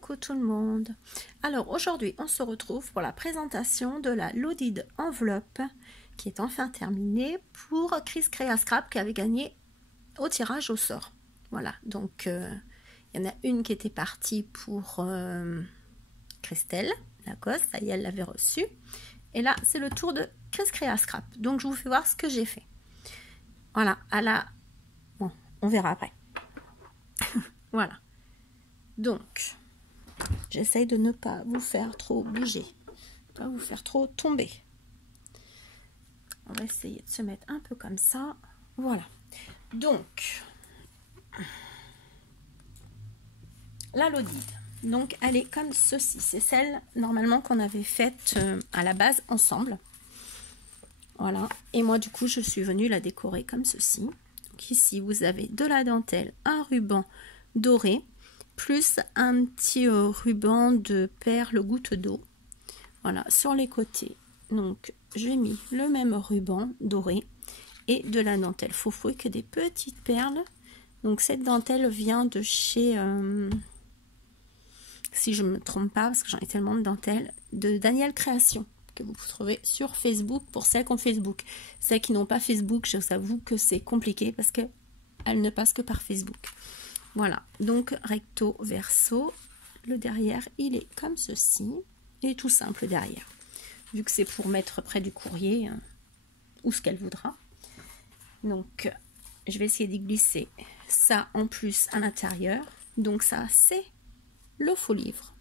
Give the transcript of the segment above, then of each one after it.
Coucou tout le monde. Alors aujourd'hui on se retrouve pour la présentation de la Loaded enveloppe qui est enfin terminée pour Chris Crea Scrap qui avait gagné au tirage au sort. Voilà, donc il y en a une qui était partie pour Christelle Lacoste, ça y est, elle l'avait reçue. Et là c'est le tour de Chris Crea Scrap. Donc je vous fais voir ce que j'ai fait. Voilà, bon, on verra après. Voilà. Donc, j'essaye de ne pas vous faire trop bouger, pas vous faire trop tomber. On va essayer de se mettre un peu comme ça. Voilà. Donc, la Loaded. Donc, elle est comme ceci. C'est celle, normalement, qu'on avait faite à la base ensemble. Voilà. Et moi, du coup, je suis venue la décorer comme ceci. Donc, ici, vous avez de la dentelle, un ruban doré, plus un petit ruban de perles gouttes d'eau. Voilà, sur les côtés. Donc, j'ai mis le même ruban doré et de la dentelle faux fouet que des petites perles. Donc, cette dentelle vient de chez, si je ne me trompe pas, parce que j'en ai tellement de dentelles, de Daniel Création, que vous trouvez sur Facebook pour celles qui ont Facebook. Celles qui n'ont pas Facebook, je vous avoue que c'est compliqué parce qu'elles ne passent que par Facebook. Voilà, donc recto verso, le derrière il est comme ceci, et tout simple derrière, vu que c'est pour mettre près du courrier, ou ce qu'elle voudra. Donc je vais essayer d'y glisser ça en plus à l'intérieur, donc ça c'est le faux livre.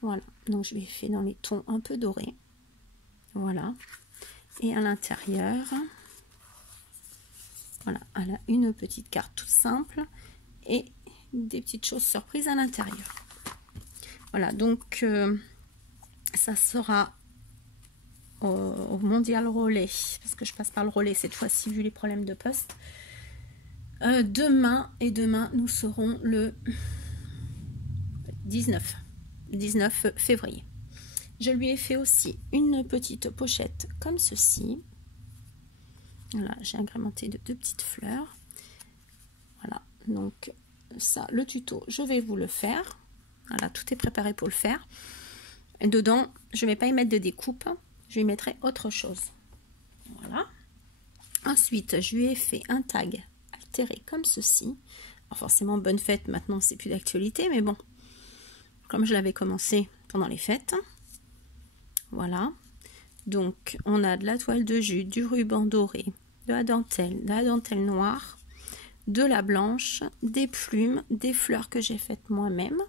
Voilà, donc je vais faire dans les tons un peu dorés, voilà, et à l'intérieur... Voilà, elle a une petite carte toute simple et des petites choses surprises à l'intérieur. Voilà, donc ça sera au Mondial Relais, parce que je passe par le relais cette fois-ci vu les problèmes de poste. Demain, et demain nous serons le 19 février. Je lui ai fait aussi une petite pochette comme ceci. Voilà, j'ai agrémenté de 2 petites fleurs. Voilà, donc ça, le tuto, je vais vous le faire. Voilà, tout est préparé pour le faire. Et dedans, je ne vais pas y mettre de découpe, je y mettrai autre chose. Voilà. Ensuite, je lui ai fait un tag altéré comme ceci. Alors forcément, bonne fête, maintenant c'est plus d'actualité, mais bon, comme je l'avais commencé pendant les fêtes. Voilà. Donc, on a de la toile de jute, du ruban doré, de la dentelle noire, de la blanche, des plumes, des fleurs que j'ai faites moi-même.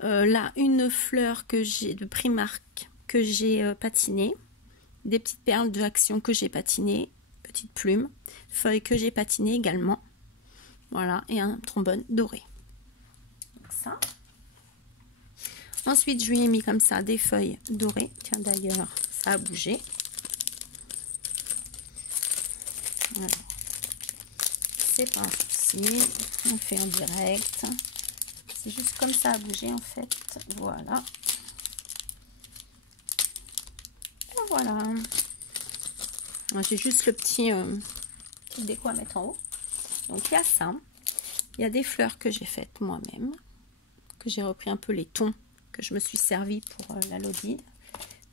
Là, une fleur que j'ai de Primark que j'ai patiné, des petites perles de Action que j'ai patiné, petites plumes, feuilles que j'ai patinées également. Voilà, et un trombone doré. Donc ça. Ensuite, je lui ai mis comme ça des feuilles dorées. Tiens, d'ailleurs, ça a bougé. Voilà. C'est pas un souci. On fait en direct. C'est juste comme ça a bougé, en fait. Voilà. Et voilà. J'ai juste le petit déco à mettre en haut. Donc, il y a ça. Il y a des fleurs que j'ai faites moi-même. Que j'ai repris un peu les tons que je me suis servi pour la Loaded.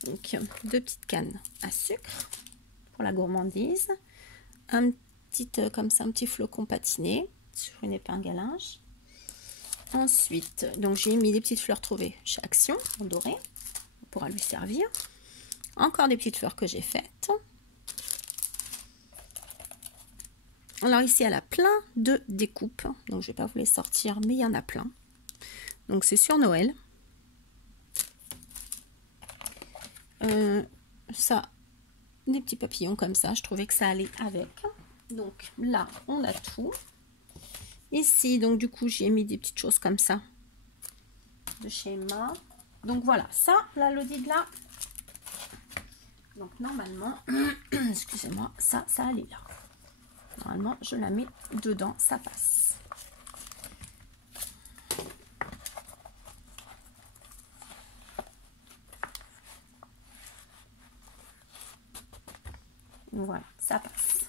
Donc 2 petites cannes à sucre pour la gourmandise, un petit comme ça, un petit flocon patiné sur une épingle à linge. Ensuite, donc j'ai mis des petites fleurs trouvées chez Action en doré, on pourra lui servir. Encore des petites fleurs que j'ai faites. Alors ici elle a plein de découpes, donc je vais pas vous les sortir, mais il y en a plein. Donc c'est sur Noël. Ça, des petits papillons comme ça, je trouvais que ça allait avec. Donc là, on a tout. Ici, donc du coup, j'ai mis des petites choses comme ça de chez Emma. Donc voilà, ça, la Loaded là. Donc normalement, excusez-moi, ça allait là. Normalement, je la mets dedans, ça passe. Voilà, ça passe.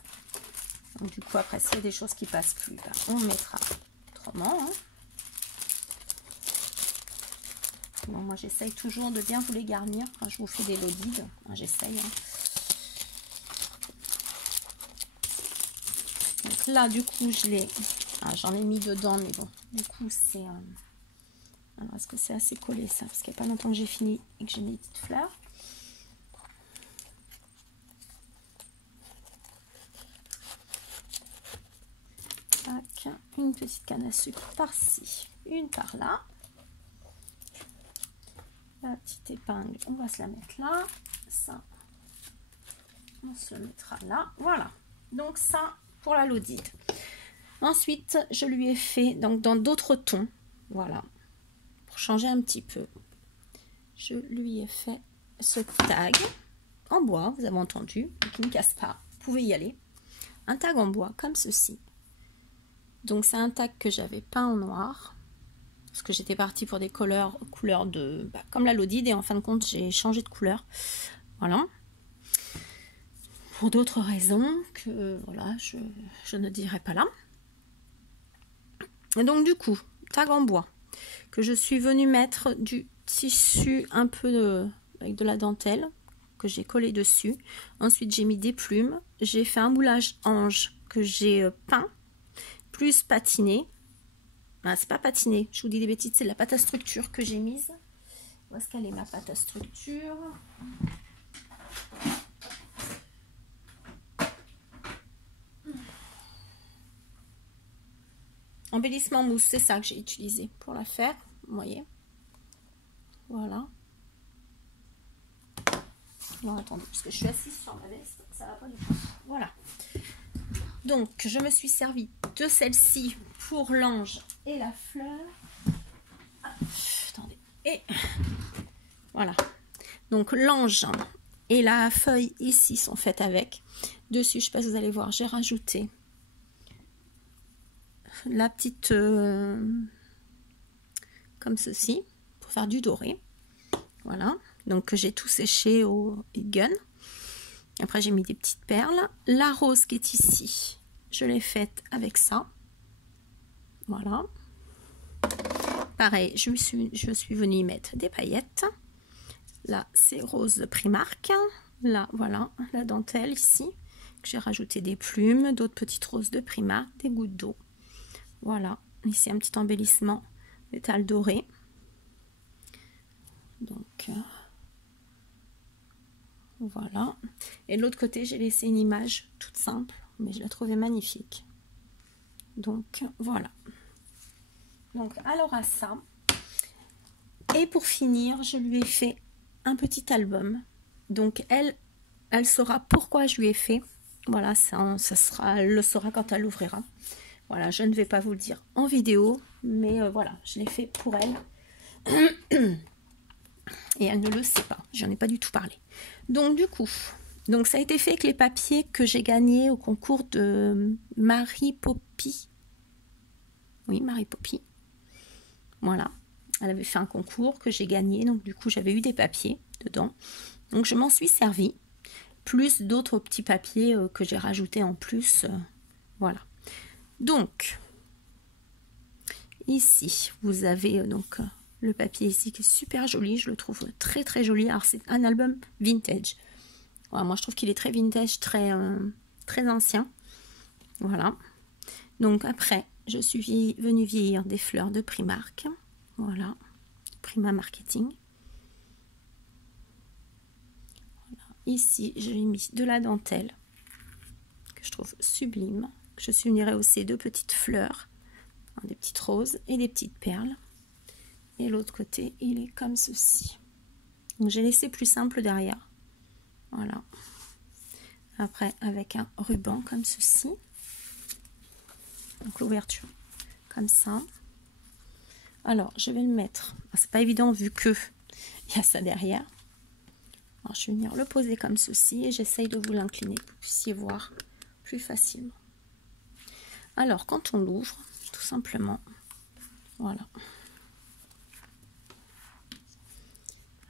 Donc du coup, après, s'il y a des choses qui passent plus, bah, on mettra autrement. Hein. Bon, moi, j'essaye toujours de bien vous les garnir quand je vous fais des lodides. Enfin, j'essaye. Hein. Donc là, du coup, je l'ai... Ah, j'en ai mis dedans, mais bon, du coup, c'est... Alors, est-ce que c'est assez collé, ça? Parce qu'il n'y a pas longtemps que j'ai fini et que j'ai mis des petites fleurs. Tac, une petite canne à sucre par-ci, une par-là. La petite épingle, on va se la mettre là. Ça, on se le mettra là. Voilà. Donc ça, pour la lodide. Ensuite, je lui ai fait, donc dans d'autres tons, voilà, pour changer un petit peu, je lui ai fait ce tag en bois, vous avez entendu, qui ne casse pas, vous pouvez y aller. Un tag en bois, comme ceci. Donc c'est un tag que j'avais peint en noir, parce que j'étais partie pour des couleurs de, comme la lodide, et en fin de compte, j'ai changé de couleur. Voilà. Pour d'autres raisons que, voilà, je ne dirai pas là. Et donc du coup, tag en bois, que je suis venue mettre du tissu un peu avec de la dentelle, que j'ai collé dessus. Ensuite, j'ai mis des plumes. J'ai fait un moulage ange que j'ai peint, plus patiné. Ah, c'est pas patiné, je vous dis des bêtises, c'est la pâte à structure que j'ai mise. Où est-ce qu'elle est, ma pâte à structure? Embellissement mousse, c'est ça que j'ai utilisé pour la faire, vous voyez. Voilà. Non, attendez, parce que je suis assise sur ma veste, ça va pas du tout. Voilà. Donc, je me suis servi de celle-ci pour l'ange et la fleur. Ah, attendez. Et voilà. Donc, l'ange et la feuille ici sont faites avec. Dessus, je ne sais pas si vous allez voir, j'ai rajouté la petite comme ceci pour faire du doré. Voilà. Donc, j'ai tout séché au gun. Après, j'ai mis des petites perles. La rose qui est ici, je l'ai faite avec ça. Voilà. Pareil, je suis venue y mettre des paillettes. Là, c'est rose de Primark. Là, voilà, la dentelle ici. J'ai rajouté des plumes, d'autres petites roses de Primark, des gouttes d'eau. Voilà. Ici, un petit embellissement métal doré. Donc... voilà. Et de l'autre côté, j'ai laissé une image toute simple, mais je la trouvais magnifique. Donc, voilà. Donc, alors à ça. Et pour finir, je lui ai fait un petit album. Donc, elle saura pourquoi je lui ai fait. Voilà, elle le saura quand elle l'ouvrira. Voilà, je ne vais pas vous le dire en vidéo, mais voilà, je l'ai fait pour elle. Et elle ne le sait pas, j'en ai pas du tout parlé. Donc du coup, ça a été fait avec les papiers que j'ai gagnés au concours de Marie Poppy. Oui, Marie Poppy. Voilà, elle avait fait un concours que j'ai gagné, donc du coup j'avais eu des papiers dedans. Donc je m'en suis servi, plus d'autres petits papiers que j'ai rajoutés en plus. Voilà. Donc, ici, vous avez donc... le papier ici qui est super joli, je le trouve très très joli. Alors c'est un album vintage. Voilà, moi je trouve qu'il est très vintage, très ancien. Voilà. Donc après, je suis venue vieillir des fleurs de Primark. Voilà. Prima Marketing. Voilà. Ici, j'ai mis de la dentelle que je trouve sublime. Je suis venue rehausser deux petites fleurs, des petites roses et des petites perles. Et l'autre côté, il est comme ceci. Donc j'ai laissé plus simple derrière. Voilà. Après, avec un ruban comme ceci. Donc l'ouverture comme ça. Alors, je vais le mettre. C'est pas évident vu que il y a ça derrière. Alors, je vais venir le poser comme ceci et j'essaye de vous l'incliner pour que vous puissiez voir plus facilement. Alors, quand on l'ouvre, tout simplement, voilà.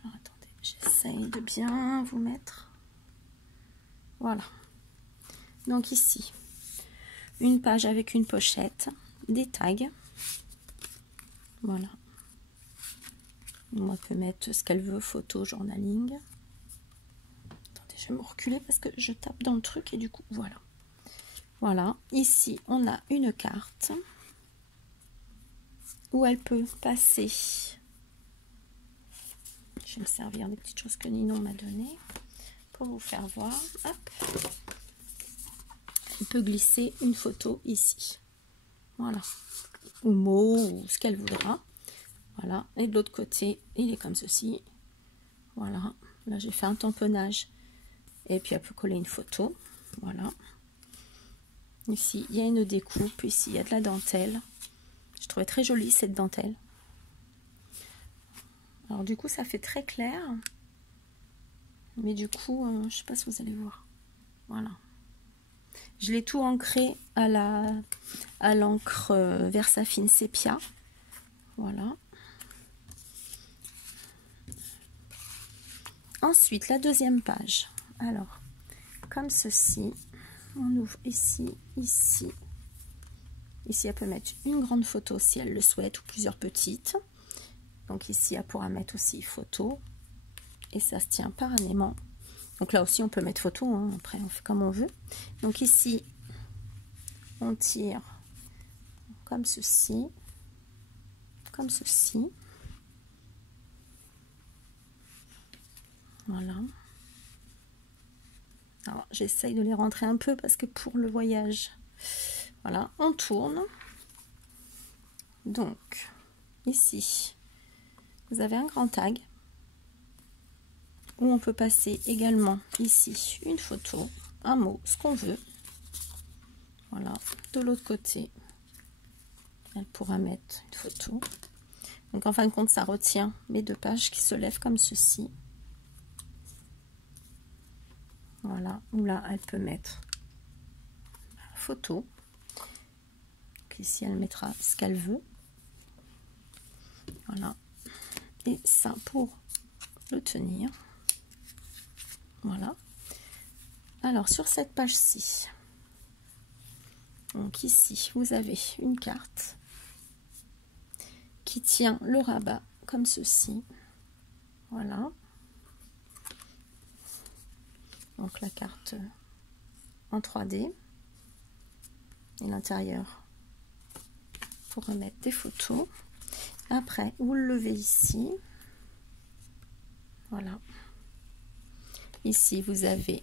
Alors, attendez, j'essaye de bien vous mettre. Voilà. Donc ici, une page avec une pochette, des tags. Voilà. Moi, elle peut mettre ce qu'elle veut, photo, journaling. Attendez, je vais me reculer parce que je tape dans le truc et du coup, voilà. Voilà, ici, on a une carte où elle peut passer. Je vais me servir des petites choses que Ninon m'a données pour vous faire voir. Hop. Elle peut glisser une photo ici. Voilà. Ou mot, ou ce qu'elle voudra. Voilà. Et de l'autre côté, il est comme ceci. Voilà. Là, j'ai fait un tamponnage. Et puis, elle peut coller une photo. Voilà. Ici, il y a une découpe. Ici, il y a de la dentelle. Je trouvais très jolie cette dentelle. Alors, du coup, ça fait très clair. Mais du coup, je ne sais pas si vous allez voir. Voilà. Je l'ai tout ancré à l'encre Versafine Sépia. Voilà. Ensuite, la deuxième page. Alors, comme ceci, on ouvre ici, ici. Ici, elle peut mettre une grande photo si elle le souhaite, ou plusieurs petites. Donc ici, elle pourra mettre aussi photo. Et ça se tient par un aimant. Donc là aussi, on peut mettre photo. Hein. Après, on fait comme on veut. Donc ici, on tire comme ceci. Comme ceci. Voilà. Alors, j'essaye de les rentrer un peu parce que pour le voyage, voilà, on tourne. Donc, ici, vous avez un grand tag où on peut passer également ici une photo, un mot, ce qu'on veut. Voilà, de l'autre côté, elle pourra mettre une photo. Donc, en fin de compte, ça retient mes deux pages qui se lèvent comme ceci. Voilà, où là, elle peut mettre photo. Donc ici, elle mettra ce qu'elle veut. Voilà. Et ça, pour le tenir. Voilà. Alors, sur cette page-ci, donc ici, vous avez une carte qui tient le rabat comme ceci. Voilà. Donc, la carte en 3D. Et l'intérieur pour remettre des photos. Après, vous le levez ici. Voilà. Ici, vous avez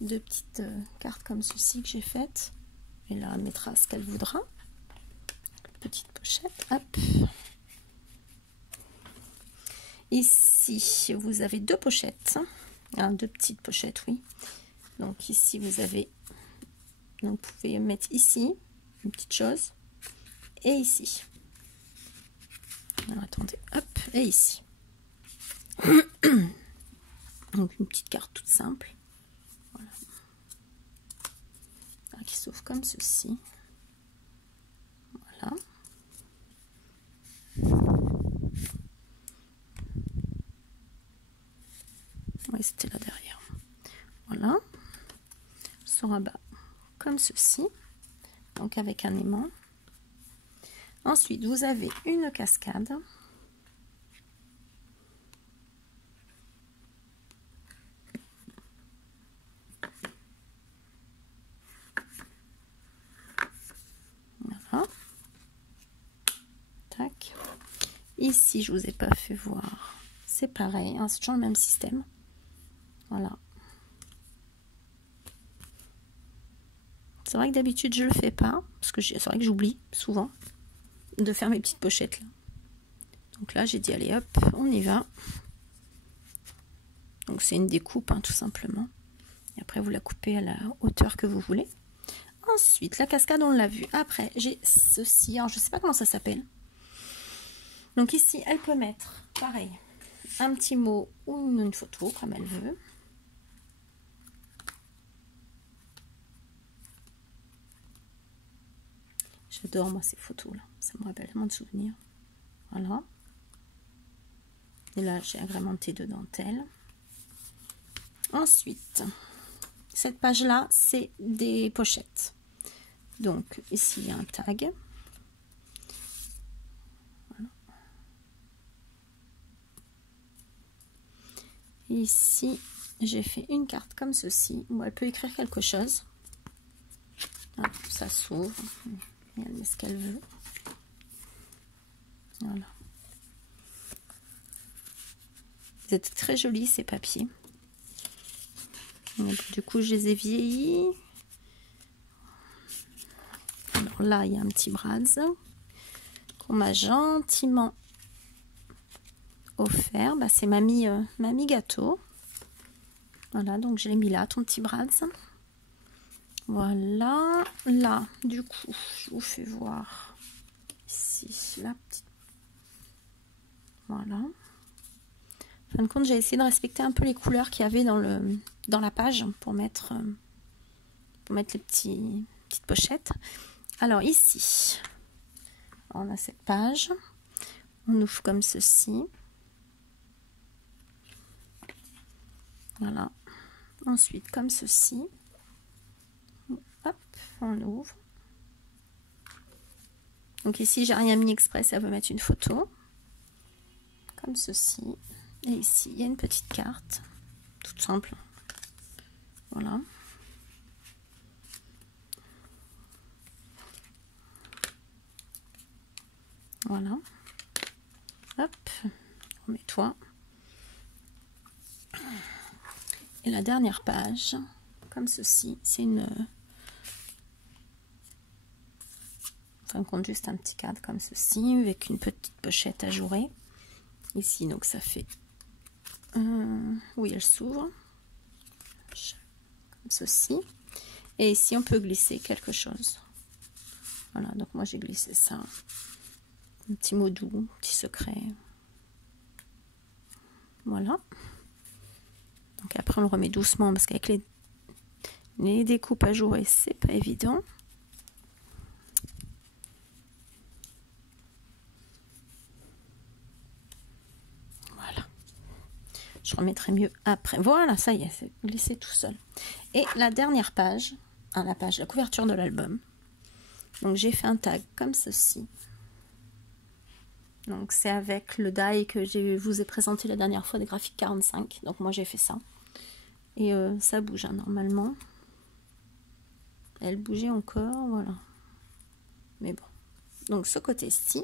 deux petites cartes comme ceci que j'ai faites. Et là, elle mettra ce qu'elle voudra. Petite pochette. Hop. Ici, vous avez deux pochettes. Hein, deux petites pochettes, oui. Donc ici, vous avez... Donc, vous pouvez mettre ici une petite chose. Et ici. Alors, attendez. Hop. Et ici. Donc, une petite carte toute simple. Voilà. Alors, qui s'ouvre comme ceci. Voilà. Oui, c'était là derrière. Voilà. Son rabat comme ceci. Donc, avec un aimant. Ensuite, vous avez une cascade. Voilà. Tac. Ici, je vous ai pas fait voir. C'est pareil, hein, c'est toujours le même système. Voilà. C'est vrai que d'habitude, je le fais pas. Parce que c'est vrai que j'oublie souvent de faire mes petites pochettes là. Donc là, j'ai dit, allez hop, on y va. Donc c'est une découpe, hein, tout simplement. Et après, vous la coupez à la hauteur que vous voulez. Ensuite, la cascade, on l'a vu. Après, j'ai ceci. Alors, je ne sais pas comment ça s'appelle. Donc ici, elle peut mettre, pareil, un petit mot ou une photo, comme elle veut. J'adore, moi, ces photos-là. Ça me rappelle tellement de souvenirs. Voilà. Et là, j'ai agrémenté de dentelle. Ensuite, cette page-là, c'est des pochettes. Donc, ici, il y a un tag. Voilà. Et ici, j'ai fait une carte comme ceci, où elle peut écrire quelque chose. Hop, ça s'ouvre, et elle met ce qu'elle veut. Voilà. C'est très joli ces papiers. Donc, du coup, je les ai vieillis. Alors là, il y a un petit Bratz qu'on m'a gentiment offert. Bah, c'est mamie gâteau. Voilà, donc je l'ai mis là, ton petit Bratz. Voilà. Là, du coup, je vous fais voir ici la petite. Voilà. En fin de compte, j'ai essayé de respecter un peu les couleurs qu'il y avait dans la page pour mettre les petites pochettes. Alors ici, on a cette page. On ouvre comme ceci. Voilà. Ensuite, comme ceci. Hop, on ouvre. Donc ici, j'ai rien mis exprès, ça veut mettre une photo. Comme ceci. Et ici, il y a une petite carte, toute simple. Voilà. Voilà. Hop, remets-toi. Et la dernière page, comme ceci, c'est une... Enfin, on compte juste un petit cadre comme ceci, avec une petite pochette ajourée. Ici, donc ça fait... oui, elle s'ouvre. Comme ceci. Et ici, on peut glisser quelque chose. Voilà, donc moi j'ai glissé ça. Un petit mot doux, un petit secret. Voilà. Donc après, on le remet doucement parce qu'avec les découpes ajourées, c'est pas évident. Voilà. Je remettrai mieux après. Voilà, ça y est, c'est glissé tout seul. Et la dernière page, la couverture de l'album. Donc j'ai fait un tag comme ceci. Donc c'est avec le die que je vous ai présenté la dernière fois des graphiques 45. Donc moi j'ai fait ça. Et ça bouge hein, normalement. Elle bougeait encore, voilà. Mais bon. Donc ce côté-ci.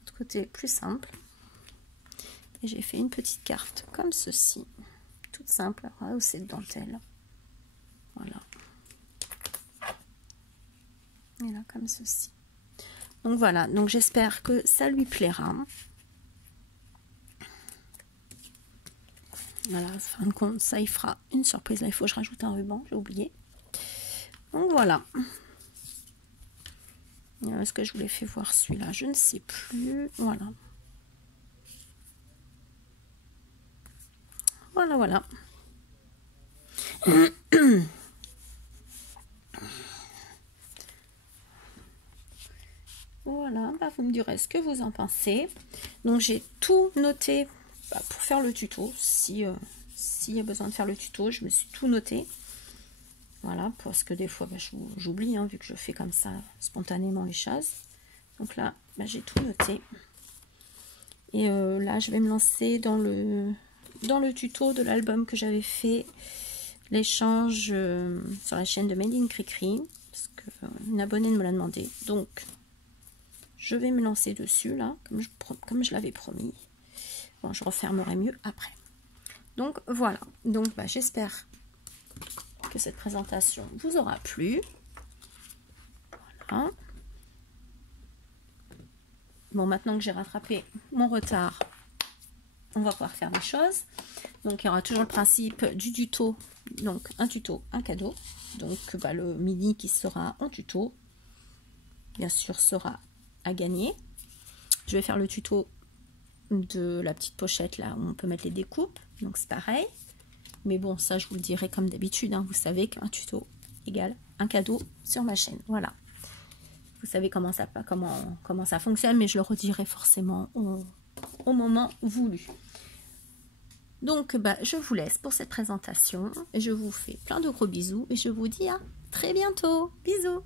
L'autre côté plus simple. Et j'ai fait une petite carte comme ceci. Toute simple, rehaussée de dentelle. Voilà. Et là comme ceci. Donc voilà, donc j'espère que ça lui plaira. Voilà, en fin de compte, ça il fera une surprise. Là, il faut que je rajoute un ruban, j'ai oublié. Donc voilà. Est-ce que je vous l'ai fait voir celui-là? Je ne sais plus. Voilà. Voilà, voilà. Voilà, bah vous me direz ce que vous en pensez. Donc j'ai tout noté pour faire le tuto. S'il y a besoin de faire le tuto, je me suis tout noté. Voilà, parce que des fois j'oublie, hein, vu que je fais comme ça spontanément les choses. Donc là, j'ai tout noté. Et là, je vais me lancer dans le tuto de l'album que j'avais fait, l'échange sur la chaîne de Made in Cricri, parce qu'une abonnée me l'a demandé. Donc, je vais me lancer dessus, là, comme je l'avais promis. Bon, je refermerai mieux après. Donc, voilà. Donc, j'espère que cette présentation vous aura plu. Voilà. Bon, maintenant que j'ai rattrapé mon retard, on va pouvoir faire des choses. Donc, il y aura toujours le principe du tuto. Donc, un tuto, un cadeau. Donc, le mini qui sera en tuto, bien sûr, sera à gagner. Je vais faire le tuto de la petite pochette là où on peut mettre les découpes. Donc, c'est pareil. Mais bon, ça, je vous le dirai comme d'habitude. Hein. Vous savez qu'un tuto égale un cadeau sur ma chaîne. Voilà. Vous savez comment ça fonctionne, mais je le redirai forcément au moment voulu. Donc, je vous laisse pour cette présentation. Je vous fais plein de gros bisous et je vous dis à très bientôt. Bisous!